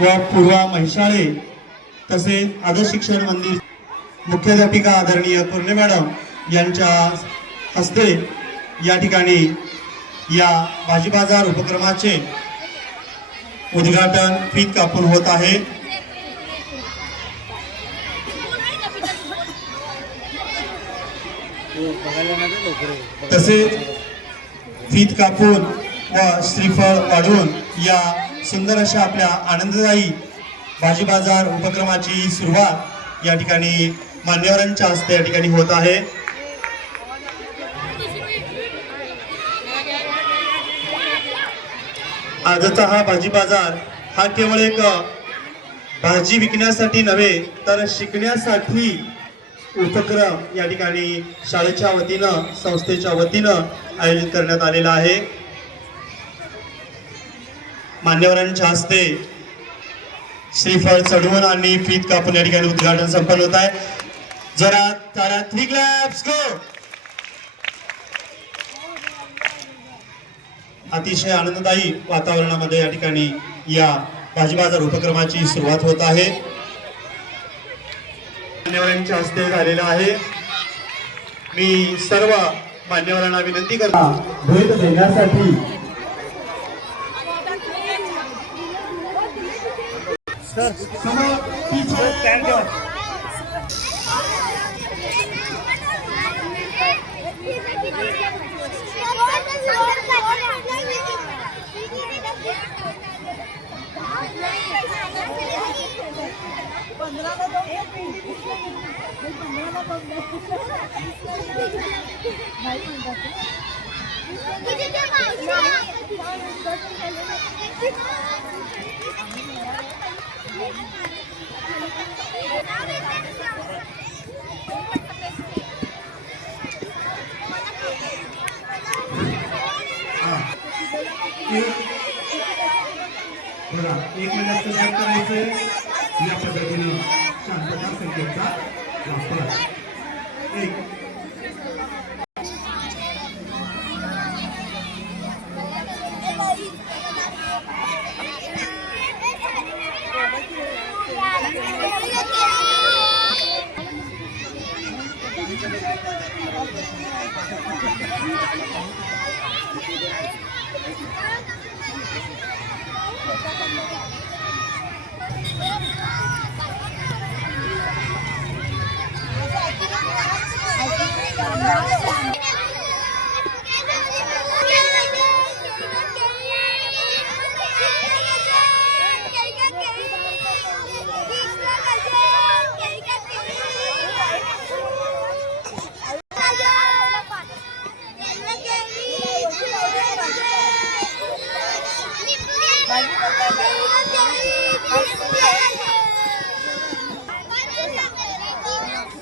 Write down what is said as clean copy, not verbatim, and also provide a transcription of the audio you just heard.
व पूर्वा म्हैसाळे तसेच आदर्श शिक्षण मंदिर मुख्याध्यापिका आदरणीय कुर्णे मॅडम यांच्या हस्ते या ठिकाणी या भाजी बाजार उपक्रमाचे उद्घाटन फीत कापून होत आहे। तसेच फीत कापून व श्रीफळ वाढवून या सुंदर अशा आपल्या आनंददायी भाजी बाजार उपक्रमाची सुरुवात या ठिकाणी मान्यवरांच्या हस्ते या ठिकाणी होत आहे। आजचा हा भाजी बाजार हा केवळ एक भाजी विकण्यासाठी नव्हे तर शिकण्यासाठी उपक्रम या ठिकाणी शाळेच्या वतीनं संस्थेच्या वतीनं आयोजित करण्यात आलेला आहे। मान्यवरांच्या हस्ते श्रीफळ चढवून आणि फीत कापून या ठिकाणी उद्घाटन संपन्न होत आहे। जरा तारा 3 क्लॅप्स गो। अतिशय आनंददायी वातावरणामध्ये या ठिकाणी या भाजी बाजार उपक्रमाची सुरुवात होत आहे। मान्यवरांच्या हस्ते झालेला आहे। मी सर्व मान्यवरांना विनंती करतो भेट देण्यासाठी एक मिनिट तयार करायचे या पद्धतीने शांतता संकेतचा वापर। Bye.